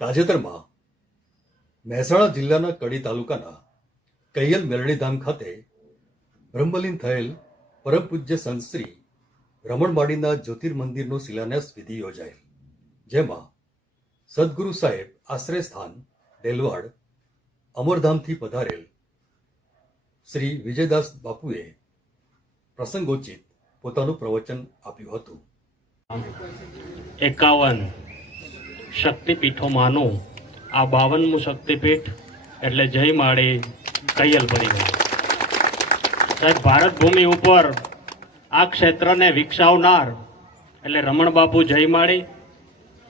તાજેતરમાં મહેસાણા જિલ્લાના કડી તાલુકાના કૈયલ મેરણીધામ ખાતે બ્રહ્મલીન થયેલ પરમ પૂજ્ય સંતશ્રી શ્રી રમણમાડીના જ્યોતિર્મંદિરનો શિલાન્યાસ વિધિ યોજાયેલ, જેમાં સદગુરુ સાહેબ આશ્રય સ્થાન, ડેલવાડ, અમરધામથી પધારેલ શ્રી વિજયદાસ બાપુએ પ્રસંગોચિત પોતાનું પ્રવચન આપ્યું હતું. એકાવન. શક્તિપીઠોમાંનું આ બાવનમું શક્તિપીઠ એટલે જય માળી કૈયલ પરિવાર. સાહેબ, ભારત ભૂમિ ઉપર આ ક્ષેત્રને વિકસાવનાર એટલે રમણબાપુ જય માળી,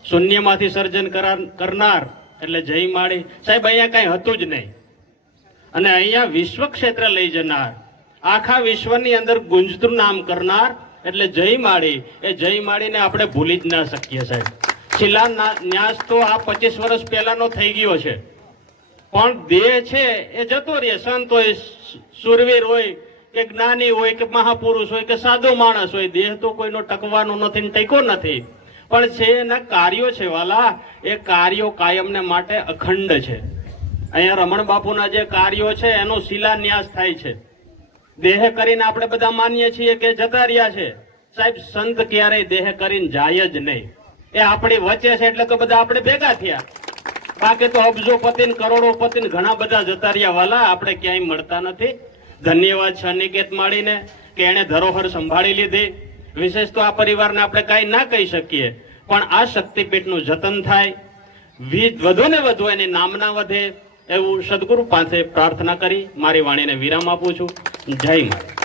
શૂન્યમાંથી સર્જન કરનાર એટલે જય માળી. સાહેબ, અહીંયા કાંઈ હતું જ નહીં. અને અહીંયા વિશ્વ ક્ષેત્ર લઈ જનાર, આખા વિશ્વની અંદર ગુંજતું નામ કરનાર એટલે જય માળી. એ જય માળીને આપણે ભૂલી જ ના શકીએ સાહેબ. છેલ્લા ન્યાસ તો આ પચીસ વર્ષ પહેલાનો થઈ ગયો છે. પણ દેહ છે એ જતો રહે. સંત હોય સુરવીર હોય કે જ્ઞાની હોય કે મહાપુરુષ હોય કે સાદો માણસ હોય, દેહ તો કોઈનો ટકવાનો નથી ટેકો નથી. પણ છે એના કાર્યો છે વાલા. એ કાર્યો કાયમને માટે અખંડ છે. અહીંયા રમણ બાપુના જે કાર્યો છે, એનો શિલાન્યાસ થાય છે. દેહ કરીને આપણે બધા માનીએ છીએ કે જતા રહ્યા છે. સાહેબ, સંત ક્યારેય દેહ કરીને જાય જ નહીં. એ આપણી વચ્ચે છે એટલે તો બધા આપણે ભેગા થયા. બાકી તો અબજો પતિન કરોડો પતિ ઘણા બધા જતા રહ્યા. વાલા, આપણે ક્યાંય મળતા નથી. ધન્યવાદ છે અનિકેત માળીને કે એણે ધરોહર સંભાળી લીધી. વિશેષ તો આ પરિવારને આપણે કાંઈ ના કહી શકીએ. પણ આ શક્તિપીઠનું જતન થાય. વધુ ને વધુ એની નામના વધે. એવું સદગુરુ પાસે પ્રાર્થના કરી. મારી વાણીને વિરામ આપું છું. જય માતા